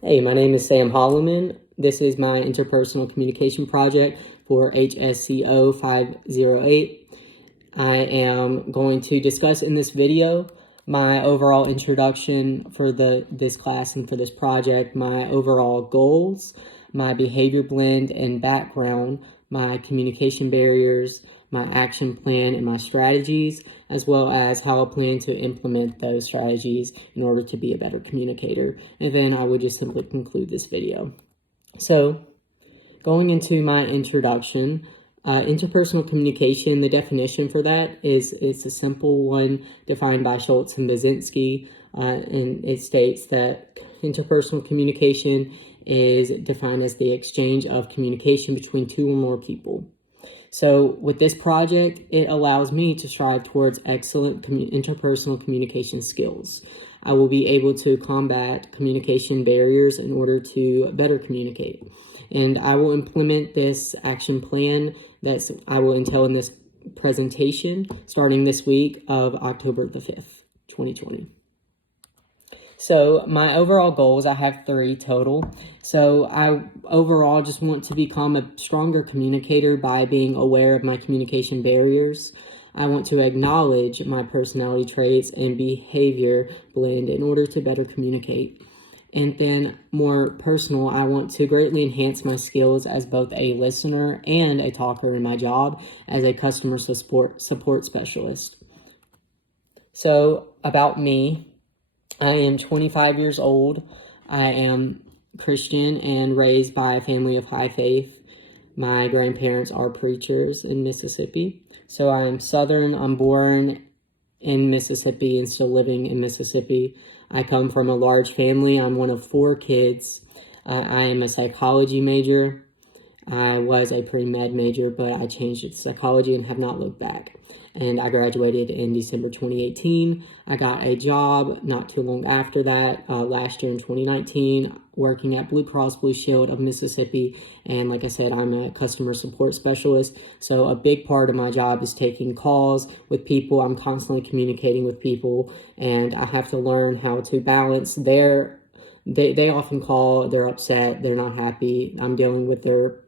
Hey, my name is Sam Holloman. This is my interpersonal communication project for HSCO 508. I am going to discuss in this video my overall introduction for this class and for this project, my overall goals, my behavior blend and background, my communication barriers, my action plan and my strategies, as well as how I plan to implement those strategies in order to be a better communicator. And then I would just simply conclude this video. So, going into my introduction, interpersonal communication, the definition for that is it's a simple one defined by Schultz and Basinski, and it states that interpersonal communication is defined as the exchange of communication between two or more people. So with this project, it allows me to strive towards excellent interpersonal communication skills. I will be able to combat communication barriers in order to better communicate. And I will implement this action plan that I will entail in this presentation starting this week of October the 5th, 2020. So my overall goals, I have 3 total. So I overall just want to become a stronger communicator by being aware of my communication barriers. I want to acknowledge my personality traits and behavior blend in order to better communicate. And then more personal, I want to greatly enhance my skills as both a listener and a talker in my job as a customer support specialist. So about me, I am 25 years old. I am Christian and raised by a family of high faith. My grandparents are preachers in Mississippi. So I'm Southern. I'm born in Mississippi and still living in Mississippi. I come from a large family. I'm one of 4 kids. I am a psychology major. I was a pre-med major, but I changed it to psychology and have not looked back. And I graduated in December 2018. I got a job not too long after that, last year in 2019, working at Blue Cross Blue Shield of Mississippi. And like I said, I'm a customer support specialist. So a big part of my job is taking calls with people. I'm constantly communicating with people, and I have to learn how to balance they often call, they're upset, they're not happy. I'm dealing with their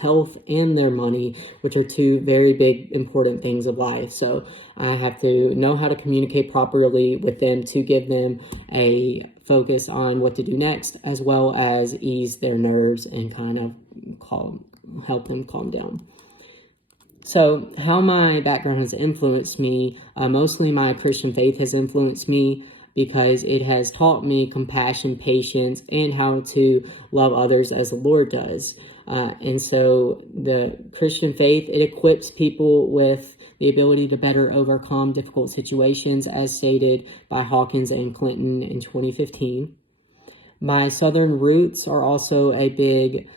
health and their money, which are 2 very big, important things of life. So I have to know how to communicate properly with them to give them a focus on what to do next, as well as ease their nerves and kind of help them calm down. So how my background has influenced me, mostly my Christian faith has influenced me because it has taught me compassion, patience, and how to love others as the Lord does. And so the Christian faith, it equips people with the ability to better overcome difficult situations, as stated by Hawkins and Clinton in 2015. My Southern roots are also a big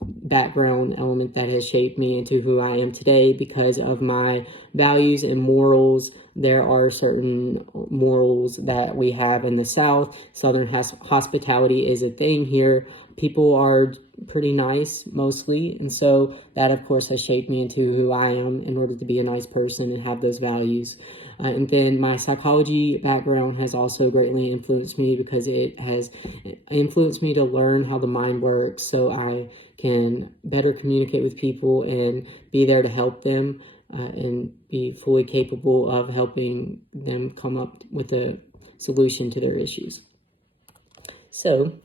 background element that has shaped me into who I am today because of my values and morals. There are certain morals that we have in the South. Southern hospitality is a thing here. People are pretty nice mostly, and so that of course has shaped me into who I am in order to be a nice person and have those values. And then my psychology background has also greatly influenced me because it has influenced me to learn how the mind works so I can better communicate with people and be there to help them and be fully capable of helping them come up with a solution to their issues. So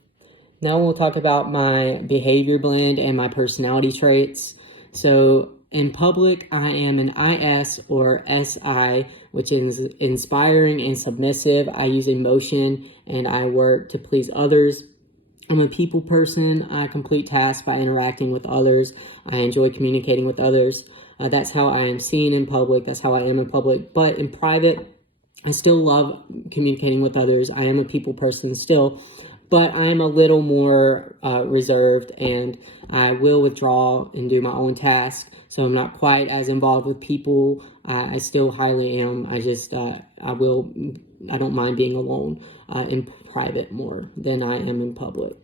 now we'll talk about my behavior blend and my personality traits. So in public, I am an IS or SI, which is inspiring and submissive. I use emotion and I work to please others. I'm a people person. I complete tasks by interacting with others. I enjoy communicating with others. That's how I am seen in public. That's how I am in public. But in private, I still love communicating with others. I am a people person still, but I'm a little more reserved, and I will withdraw and do my own tasks. So I'm not quite as involved with people. I still highly am. I don't mind being alone in private more than I am in public.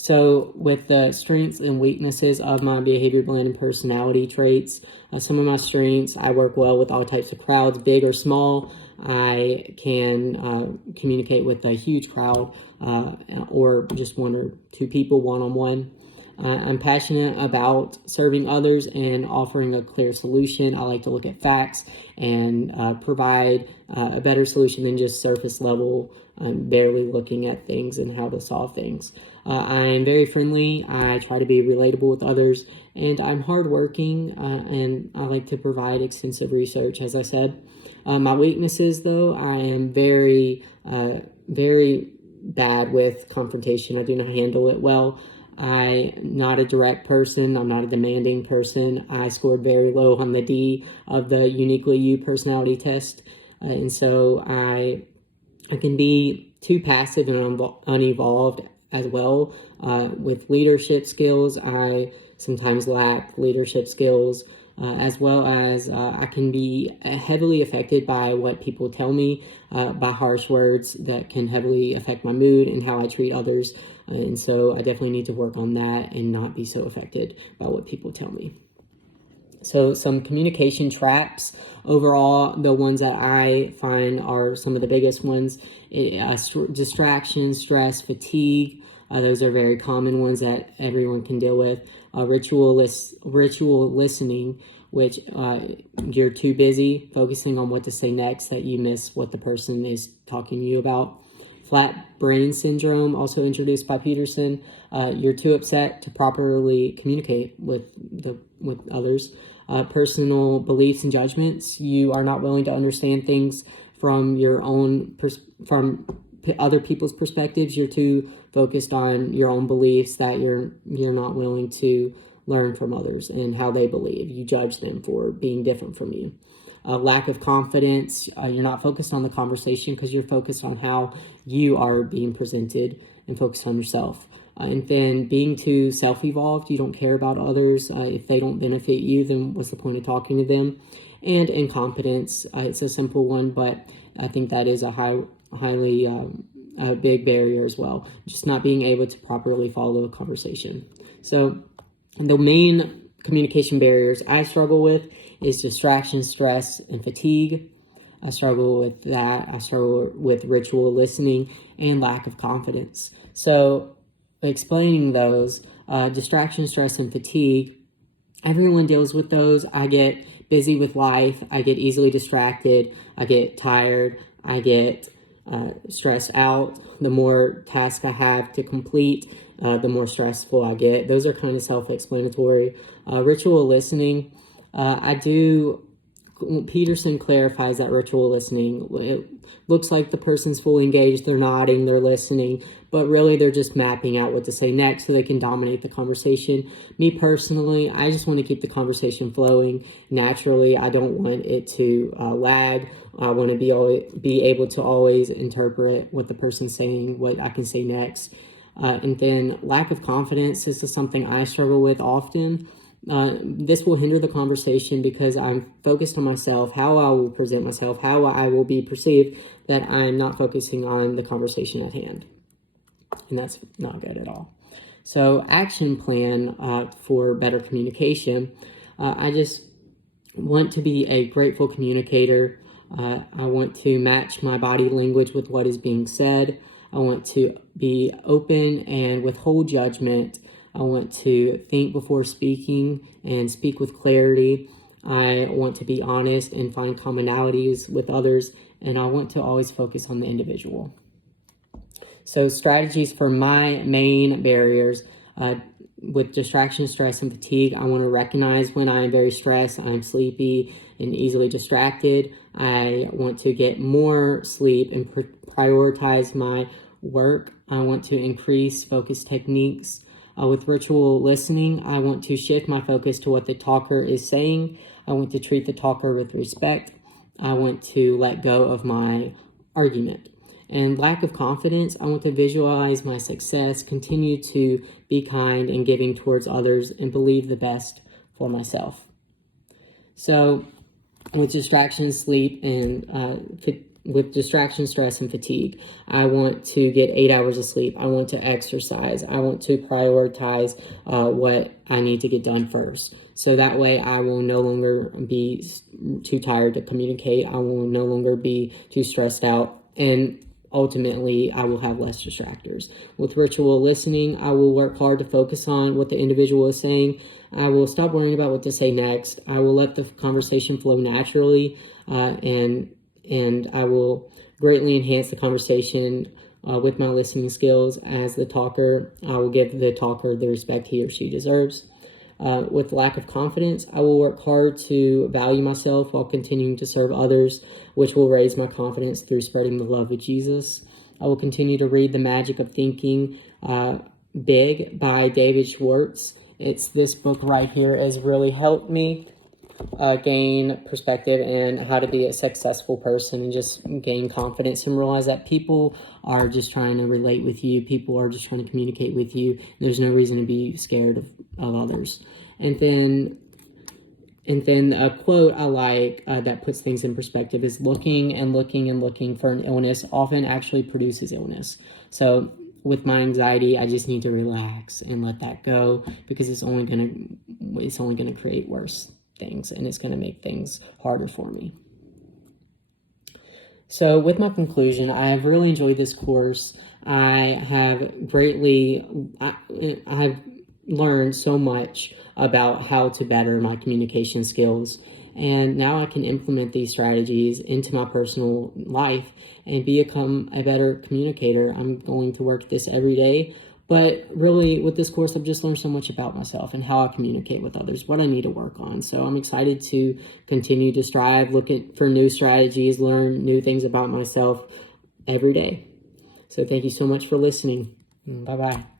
So with the strengths and weaknesses of my behavior blend and personality traits, some of my strengths, I work well with all types of crowds, big or small. I can communicate with a huge crowd or just one or two people one-on-one. I'm passionate about serving others and offering a clear solution. I like to look at facts and provide a better solution than just surface level, barely looking at things and how to solve things. I'm very friendly. I try to be relatable with others, and I'm hardworking, and I like to provide extensive research, as I said. My weaknesses, though, I am very bad with confrontation. I do not handle it well. I'm not a direct person. I'm not a demanding person. I scored very low on the D of the Uniquely You personality test. And so I can be too passive and unevolved as well. With leadership skills, I sometimes lack leadership skills, as well as I can be heavily affected by what people tell me, by harsh words that can heavily affect my mood and how I treat others. And so I definitely need to work on that and not be so affected by what people tell me. So some communication traps. Overall, the ones that I find are some of the biggest ones: distraction, stress, fatigue. Those are very common ones that everyone can deal with. Ritual listening, which you're too busy focusing on what to say next that you miss what the person is talking to you about. Flat brain syndrome, also introduced by Peterson. You're too upset to properly communicate with others. Personal beliefs and judgments. You are not willing to understand things from your own from other people's perspectives. You're too focused on your own beliefs that you're not willing to learn from others and how they believe. You judge them for being different from you. Lack of confidence. You're not focused on the conversation because you're focused on how you are being presented and focused on yourself. And then being too self-evolved. You don't care about others. If they don't benefit you, then what's the point of talking to them? And incompetence. It's a simple one, but I think that is a highly a big barrier as well. Just not being able to properly follow a conversation. So the main communication barriers I struggle with is distraction, stress, and fatigue. I struggle with that. I struggle with ritual listening and lack of confidence. So explaining those, distraction, stress, and fatigue, everyone deals with those. I get busy with life. I get easily distracted. I get tired. I get stressed out. The more tasks I have to complete, the more stressful I get. Those are kind of self-explanatory. Ritual listening, Peterson clarifies that ritual listening, it looks like the person's fully engaged, they're nodding, they're listening, but really they're just mapping out what to say next so they can dominate the conversation. Me personally, I just want to keep the conversation flowing naturally. I don't want it to lag. I want to be able to always interpret what the person's saying, what I can say next. And then lack of confidence. This is something I struggle with often. This will hinder the conversation because I'm focused on myself, how I will present myself, how I will be perceived, that I'm not focusing on the conversation at hand. And that's not good at all. So action plan for better communication. I just want to be a grateful communicator. I want to match my body language with what is being said. I want to be open and withhold judgment. I want to think before speaking and speak with clarity. I want to be honest and find commonalities with others. And I want to always focus on the individual. So strategies for my main barriers with distraction, stress, and fatigue. I want to recognize when I'm very stressed, I'm sleepy and easily distracted. I want to get more sleep and prioritize my work. I want to increase focus techniques. With ritual listening, I want to shift my focus to what the talker is saying. I want to treat the talker with respect. I want to let go of my argument. And lack of confidence, I want to visualize my success, continue to be kind and giving towards others, and believe the best for myself. So with distraction, sleep, and with distraction, stress, and fatigue, I want to get 8 hours of sleep. I want to exercise. I want to prioritize what I need to get done first. So that way I will no longer be too tired to communicate. I will no longer be too stressed out. And ultimately I will have less distractors. With ritual listening, I will work hard to focus on what the individual is saying. I will stop worrying about what to say next. I will let the conversation flow naturally, and I will greatly enhance the conversation with my listening skills. As the talker, I will give the talker the respect he or she deserves. With lack of confidence, I will work hard to value myself while continuing to serve others, which will raise my confidence through spreading the love of Jesus. I will continue to read The Magic of Thinking Big by David Schwartz. It's this book right here has really helped me gain perspective and how to be a successful person and just gain confidence and realize that people are just trying to relate with you. People are just trying to communicate with you. There's no reason to be scared of others. And then a quote I like that puts things in perspective is looking and looking and looking for an illness often actually produces illness. So with my anxiety, I just need to relax and let that go, because it's only gonna create worse things, and it's going to make things harder for me. So with my conclusion, I have really enjoyed this course. I have learned so much about how to better my communication skills, and now I can implement these strategies into my personal life and become a better communicator. I'm going to work this every day. But really, with this course, I've just learned so much about myself and how I communicate with others, what I need to work on. So I'm excited to continue to strive, look for new strategies, learn new things about myself every day. So thank you so much for listening. Bye-bye.